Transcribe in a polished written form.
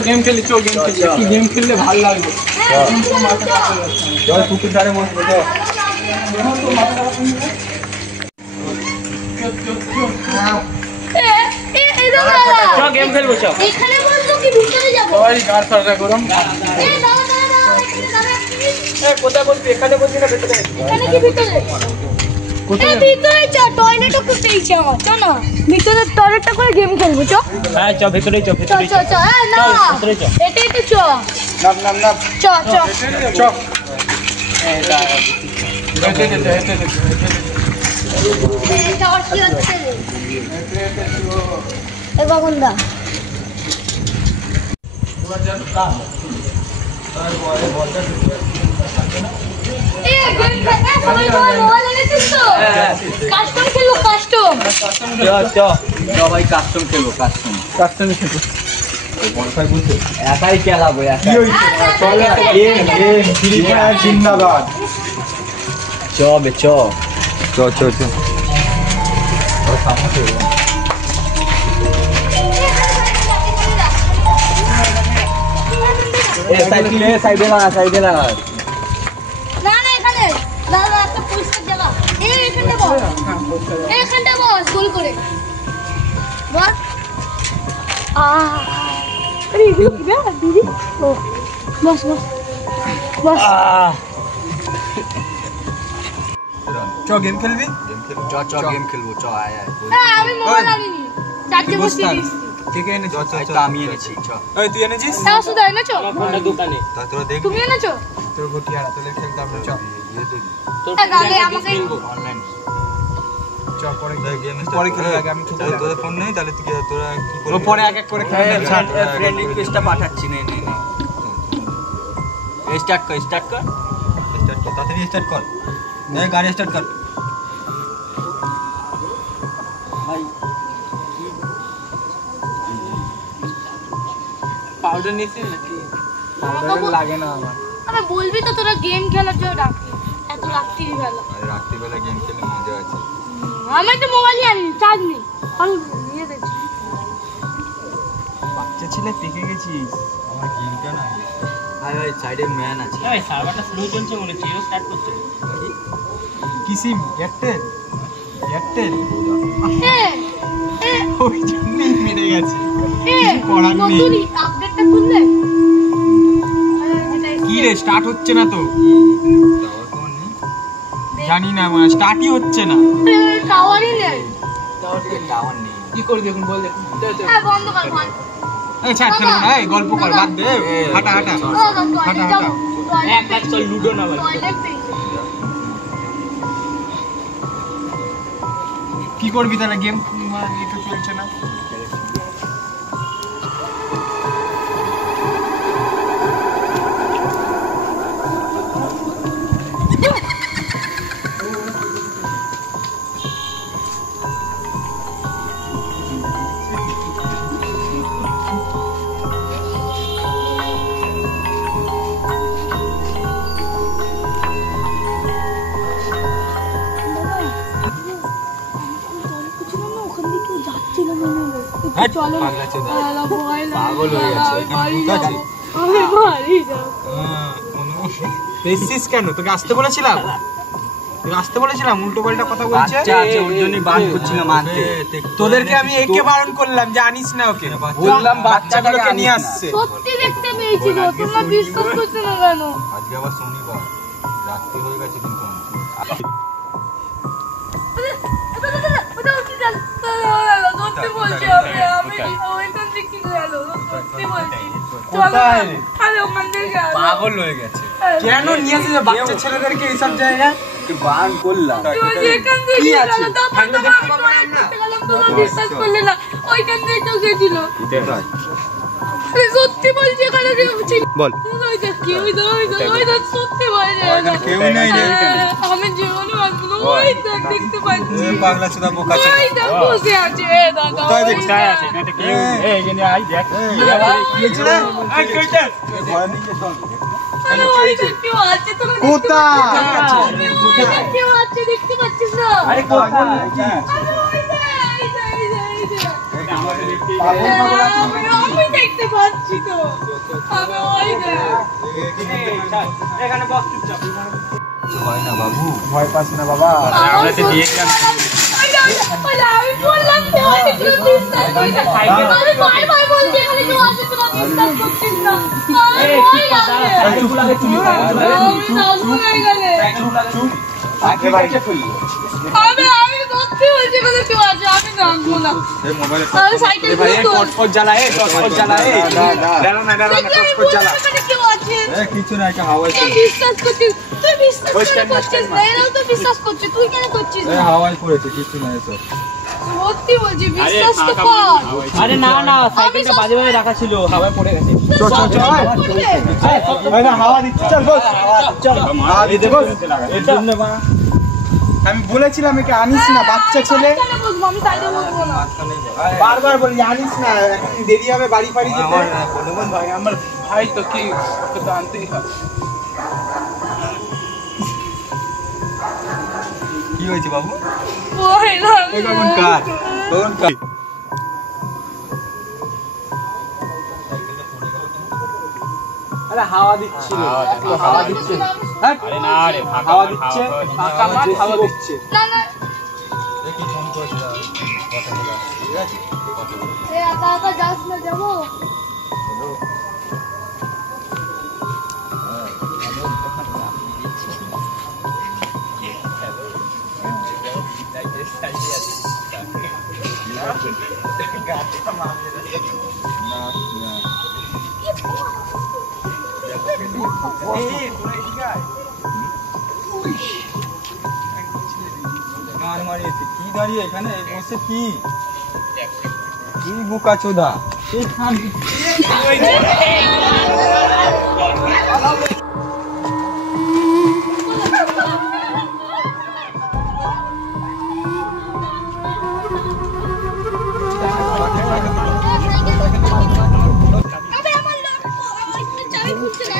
Game खेली game खेलले ভালো লাগবে চল পুকুর ধারে বসবো তো गेम खेलবো চল এখানে বসবো কি ভিতরে যাব ওই গার ফাটা গরম কোথায় বলবি এখানে বলবি না ভিতরে এখানে কি ভিতরে কোথায় ভিতরে চ টয়লেটও করতে ইচ্ছা আমার চ না ভিতরে টয়লেটটা করে গেম খেলবো চ হ্যাঁ চ ভিতরে চ চ না ভিতরে চ এটা চ নাম চ এটা আর কি হচ্ছে এ বাগুন্দা পুরো জান কা আর বলটা ए गेम खेलना मोबाइल लेने तो कस्टम खेलो कस्टम चलो भाई कस्टम खेलो कस्टम खेलो वाईफाई বুঝছো একাই খেলাবো একাই চল গেম ফ্রি ফায়ার জিন্দাবাদ চবে চ और सामने ए साइड ना না এখানে দাদা একটা পরিষ্কার জায়গা এখানটা বস গোল করে বস আরে এগুলো কি বে দিদি বস চ গেম খেলবি গেম খেলবো চ আয় আমি মোবাইল আনিনি চারটে বসে দিছি ঠিক আছে নে চ আমি এনেছি চ ওই তুই এনেছিস তাও শুধু এনেছো আমার দোকানে তা তোরা দেখ তুমি এনেছো তোর ঘটিয়াড়া তোলে খেলতে আমরা চ ये दे তোর আগে আমাকে অনলাইন চ পরে গেম পরে খেলে আগে আমি খেলতে তোদের ফোন নেই তাহলে তুই তোরা কি করবি পরে এক এক করে খেলে ফ্রেন্ড রিকোয়েস্টটা পাঠাচ্ছি নে স্টার্ট কর তাড়াতাড়ি স্টার্ট কর নে গাড়ি স্টার্ট কর ভাই পাউডার নিছিস নাকি পাউডার লাগে না আমার আরে বলবি তো তোরা গেম খেলার জন্য ডাকতি এত রাত্রি বেলা গেম খেলে মজা আছে আমি তো মোবাইলই আনি চার্জ নেই আমি নিয়ে যাচ্ছি বাচ্চা ছেলে পেকে গেছিস আমার গেমটা না ভাই সাইডে ম্যান আছে ভাই সার্ভারটা স্লো চলছে মনে হচ্ছে জিরো স্টার্ট করছে কি সিম এয়ারটেল ওই জন্যই মেরে গেছে পড়ার নেই নতুন আপডেটটা তুললে কি রে স্টার্ট হচ্ছে না তো জানি না মানে স্টার্টই হচ্ছে না টাওয়ারই নেই টাওয়ার নেই কি করবি এখন বল দেখুন হ্যাঁ বন্ধ কর ফোন এই ছাড় খেলো না এই গল্প কর বাদ দে হাঁটা এক কাজ চল লুডো না ভাই কি করবি তাহলে গেম এটা চলছে না চলো পাগল হয়ে গেছে আমি বাড়ি যাব পেছিস কেন তোকে আসতে বলেছিলাম উল্টো পাল্টা কথা বলছে আচ্ছা ওর জন্যই বান করছিলাম মানতে তোদেরকে আমি একে বারণ করলাম জানিস না ওকে বললাম বাচ্চাগুলোকে নিয়ে আসছে সত্যি দেখতে পেয়েছি তো তোমরা বিশ্বাস করছো না কেন আজকে আবার শনিবার রাত্রি হয়ে গেছে কিন্তু সত্যি বলছি আমি ওইখান থেকে গেল সত্যি বলছি আরে ওখান থেকে পাগল হয়ে গেছে কেন নিয়ে আসে বাচ্চা ছেলেদেরকে এই সব জায়গায় বান করলাম কি আছে ঠান্ডা দেখতে পাবো না তোমরা বিশ্বাস করলে না ওইখান থেকে তো গেছিল সত্যি বলছি এখানে কেউ ছিল বল ওই দেখ কি ওই দেখ সত্যি বলছি এখানে কেউ নাই রে আমি জীবনে আসবো ওই দেখ দেখতে পাচ্ছি ওই পাগলা ছোটা বোকা আছে ওই দেখ বসে আছে দাদা ওই দেখ কায় আছে এখানে কেউ এই এখানে আই দেখ কি হচ্ছে রে এই কইতে ঘর নিচে চল আরে ওই দেখ কেউ আছে তো কোথা কেউ আছে দেখতে পাচ্ছিস না আরে কোথা আরে ওই দেখ এই আমি দেখতে পাচ্ছি তো আমি ওই এখানে বস চুপচাপ ভয় না বাবু, ভয় পাস না বাবা। আমরা তো দিয়েছিলাম। আমি বললাম তো আমি বিশ্বাস করি না। আমি ভাই ভাই বলছি এখানে কেউ আছে তোরা বিশ্বাস করছিস না। আমি সাইকেল চুরি চুপ আগে ভাই আমি সত্যি বলছি এখানে কেউ আছে, আমি জানবো না। এই মোবাইলে আমি সাইকেল ভাই টর্চ জ্বালা, টর্চ জ্বালা, দাঁড়া না টর্চ জ্বালা। এখানে কেউ আছে কিছু না, একটা হাওয়াই তুই বিশ্বাস করছিস, তুই বিশ্বাস করছিস না, এরাও তো বিশ্বাস করছে, তুই কেন করছিস না? হাওয়াই পড়েছে, কিছু না এসব। সত্যি বলছি বিশ্বাস তো কর। আরে না না, সাইকেলটা বাজে বাজে রাখা ছিল, হাওয়ায় পড়ে গেছে। চল হাওয়া দিচ্ছে, চল বস চল হাওয়া দিতে বস। এর জন্য আমি বলেছিলাম একে আনিস না, বাচ্চা ছেলে। আমি সাইডে বলবো না। বারবার বলি আনিস না, এখন দেরি হবে বাড়ি ফাড়ি যেতে। ভাই আমার ভাই তো কি তো আনতেই হবে। কি হয়েছে বাবু? ওই না এই কখন কার? কখন কার? আরে হাওয়া দিচ্ছিল, হাওয়া দিচ্ছে। আরে না রে, হাওয়া দিচ্ছে, ফাঁকা মাঠ হাওয়া দিচ্ছে। না না দেখি ফোন করেছিল, কথা বলা ঠিক আছে? এ একা একা যাস না, যাবো। কি দাঁড়িয়ে এখানে বসে কি বুকা চোদা আমার চাবি খুলছে না,